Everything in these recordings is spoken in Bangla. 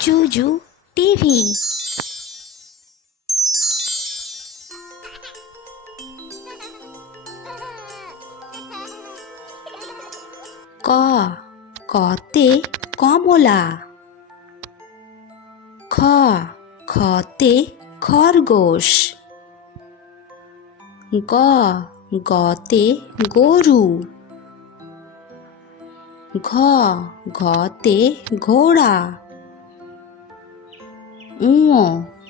জুজু টিভি। ক কতে কমলা। খ খতে খরগোশ। গ গতে গরু। ঘ ঘতে ঘোড়া।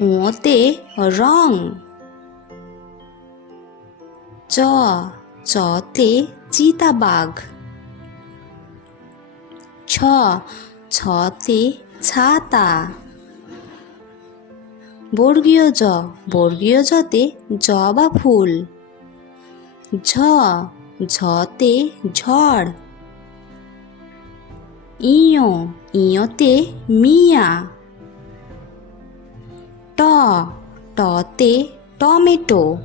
উতে রং। চতে চিতাবাঘ। ছতে ছাতা। বর্গীয় জতে জবা ফুল। ঝতে ঝড়। ইয়তে মিয়া। টতে টমেটো।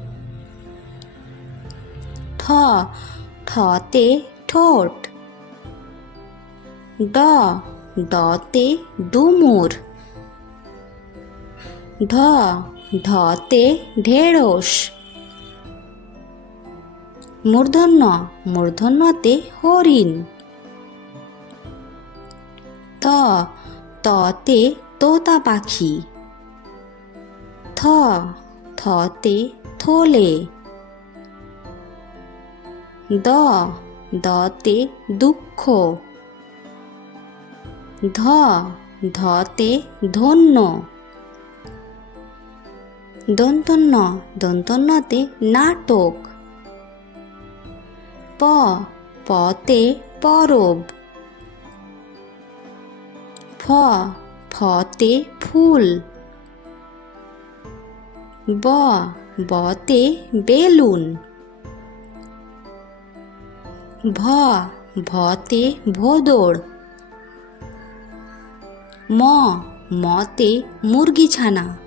ঠতে ঠোঁট। ডতে ডুমুর। ঢতে ঢেঁড়স। মূর্ধন্যতে হরিণ। ততে তোতা পাখি। থতে থলে। দতে দুঃখ। ধতে ধন্য। দন্তন্যতে নাটক। পতে পরব। ফতে ফুল। বতে বেলুন। ভতে ভোঁদড়। মতে মুরগি ছানা।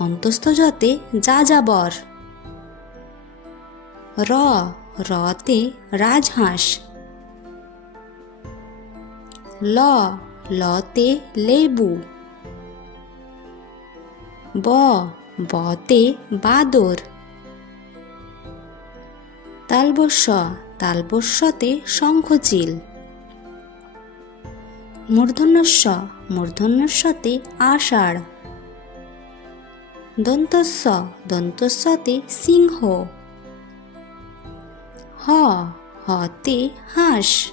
অন্তস্থ জতে যাযাবর। রতে রাজহাঁস। লতে লেবু। বতে বাদর। তালবস্যতে শঙ্খচিল। মূর্ধন্যতে আষাঢ়। দন্তস্বতে সিংহ। হতে হাঁস।